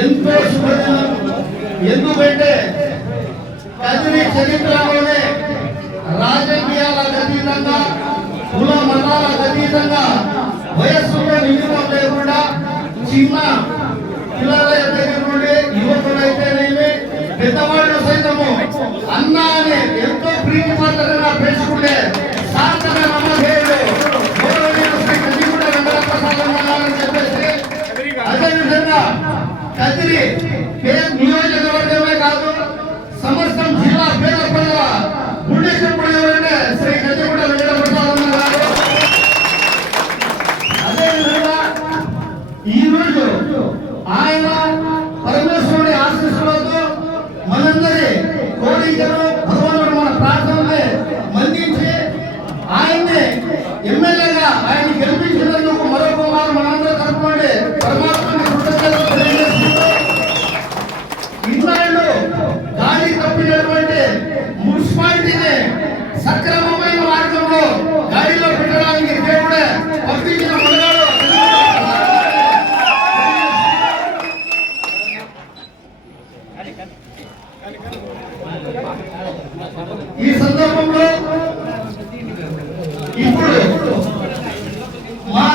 ఎంతో శుభదినం. ఎందుకంటే కదిరి చరిత్రలోనే రాజకీయాలకు అతీతంగా కుల మతాలకు అతీతంగా వయస్సులో నిమిత్తం లేకుండా చిన్న పిల్లల దగ్గర నుండి యువకులైతేనేమి పెద్దవాళ్ళు సైతము అన్న అని ఎంతో ప్రీతి పాత్రగా పెంచుకుంటే సార్థక కదిరి పేద నియోజకవర్గమే కాదు సమస్తం జిల్లా పేద ప్రజల గుండె చెప్పుడు ఎవరంటే శ్రీ కదిరిగూడ వెంకటప్రసాద్ గారు. అదేవిధంగా ఈ ఆయన పరమేశ్వరుడి ఆశీస్సులతో మనందరి కోరికలు జన్మ సక్రమమైన మార్గంలో గాడిలో పెట్టడానికి దేవుడే పంపించిన మనగాడు ఈ సందర్భంలో ఇప్పుడు మా